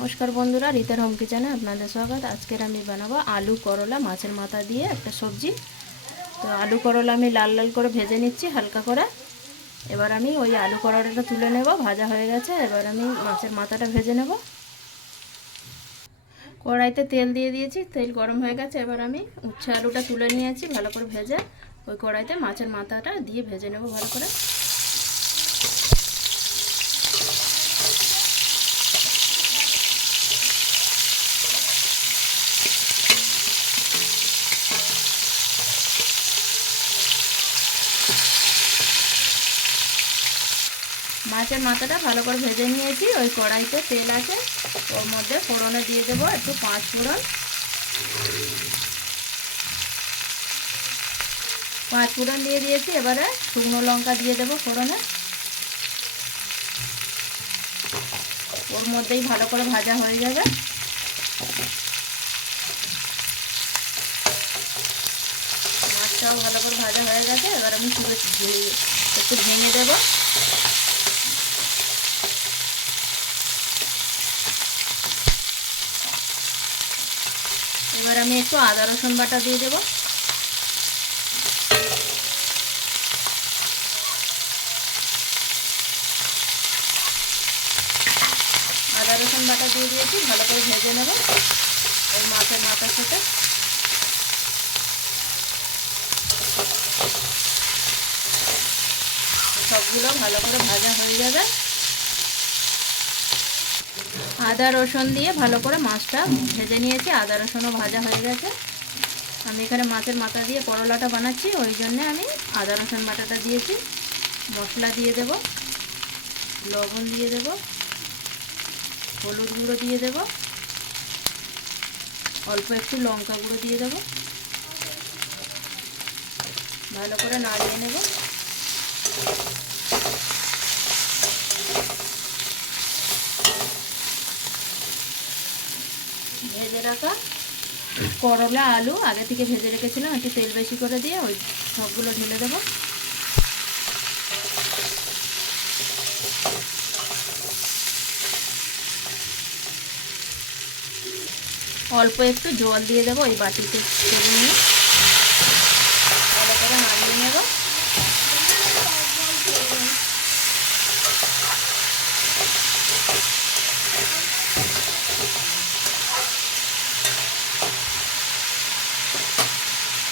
नमस्कार बंधुरा रीतार होम किचेने आपनादेर स्वागत। आजकेर आमी बानाबो आलू करला माछेर माथा दिए एकटा सब्जी। तो आलू करला आमी लाल लाल करे भेजे निচ্ছি हालका करे। एबार आमी ओई आलू करलाटा तुले नेब, भाजा हये गेछे। एबार आमी माछेर माथाटा भेजे नेब। कड़ाइते तेल दिए दिएछि, तेल गरम हये गेछे। एबार आमी उচ্ছে आलूटा तुले निয়েছি भालो करे भेजे ओई कड़ाइते माछेर माथाटा दिए भेजे नेब भालो करे। মাছের মাথাটা ভালো করে ভেজে নিয়েছি। ওই কড়াইতে তেল আছে, ওর মধ্যে ফোড়নে দিয়ে দেবো একটু পাঁচ ফোড়ন দিয়ে দিয়েছি। এবারে শুকনো লঙ্কা দিয়ে দেবো ফোড়নে। ওর মধ্যেই ভালো করে ভাজা হয়ে যাবে। মাছটাও ভালো করে ভাজা হয়ে গেছে। এবার আমি একটু ভেঙে দেবো। এবার আমি একটু আদা রসুন বাটা দিয়ে দেব। আদা রসুন বাটা দিয়ে দিয়েছি, ভালো করে ভেজে নেব ওই মাছের মাথার সাথে। সবগুলো ভালো করে ভাজা হয়ে যাবে। আদা রসুন দিয়ে ভালো করে মাছটা ভেজে নিয়েছি। আদা রসুনও ভাজা হয়ে গেছে। আমি এখানে মাছের মাথা দিয়ে করলাটা বানাচ্ছি, ওই জন্যে আমি আদা রসুন বাটাটা দিয়েছি। মশলা দিয়ে দেব, লবণ দিয়ে দেব, হলুদ গুঁড়ো দিয়ে দেব, অল্প একটু লঙ্কা গুঁড়ো দিয়ে দেব। ভালো করে নাড়িয়ে নেব। ভেজে রাখা করলা আলু আগে থেকে ভেজে রেখেছিলাম, একটু তেল বেশি করে দিয়ে ওই সবগুলো ঢেলে দেবো। অল্প একটু জল দিয়ে দেবো ওই বাটিতে তেল নিয়ে ভালো করে নাড়িয়ে নেব।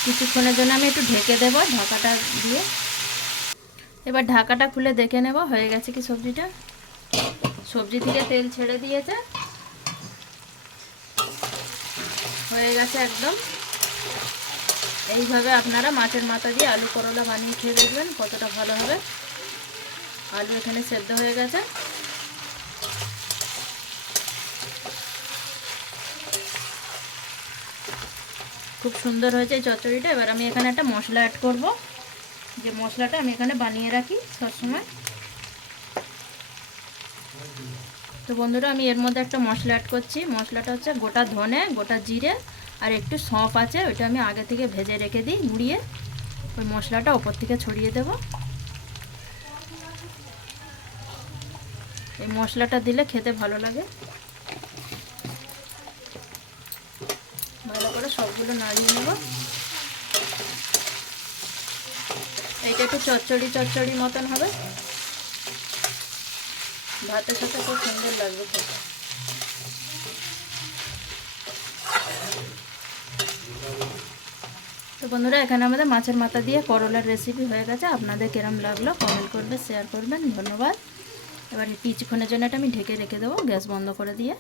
কিছুক্ষণের জন্য আমি একটু ঢেকে দেব ঢাকাটা দিয়ে। এবার ঢাকাটা খুলে দেখে নেব হয়ে গেছে কি সবজিটা। সবজি থেকে তেল ছেড়ে দিয়েছে, হয়ে গেছে একদম। এইভাবে আপনারা মাছের মাথা দিয়ে আলু করলা বানিয়ে খেয়ে দেখবেন কতটা ভালো হবে। আলু এখানে সেদ্ধ হয়ে গেছে। খুব সুন্দর হয়েছে এই চচ্চড়িটা। এবার আমি এখানে একটা মশলা অ্যাড করব, যে মশলাটা আমি এখানে বানিয়ে রাখি সবসময়। তো বন্ধুরা আমি এর মধ্যে একটা মশলা অ্যাড করছি। মশলাটা হচ্ছে গোটা ধনে, গোটা জিরে আর একটু সঁফ আছে, ওইটা আমি আগে থেকে ভেজে রেখে দিই গুঁড়িয়ে। ওই মশলাটা ওপর থেকে ছড়িয়ে দেব। এই মশলাটা দিলে খেতে ভালো লাগে। ভালো করে সবগুলো নাড়িয়ে নেব। এইটা একটু চচ্চড়ি মতন হবে, ভাতের সাথে খুব সুন্দর লাগবে খেতে। তো বন্ধুরা এখানে আমাদের মাছের মাথা দিয়ে করলার রেসিপি হয়ে গেছে। আপনাদের কেরম লাগলো কমেন্ট করবে, শেয়ার করবেন। ধন্যবাদ। এবার কিছুক্ষণের জন্য এটা আমি ঢেকে রেখে দেবো গ্যাস বন্ধ করে দিয়ে।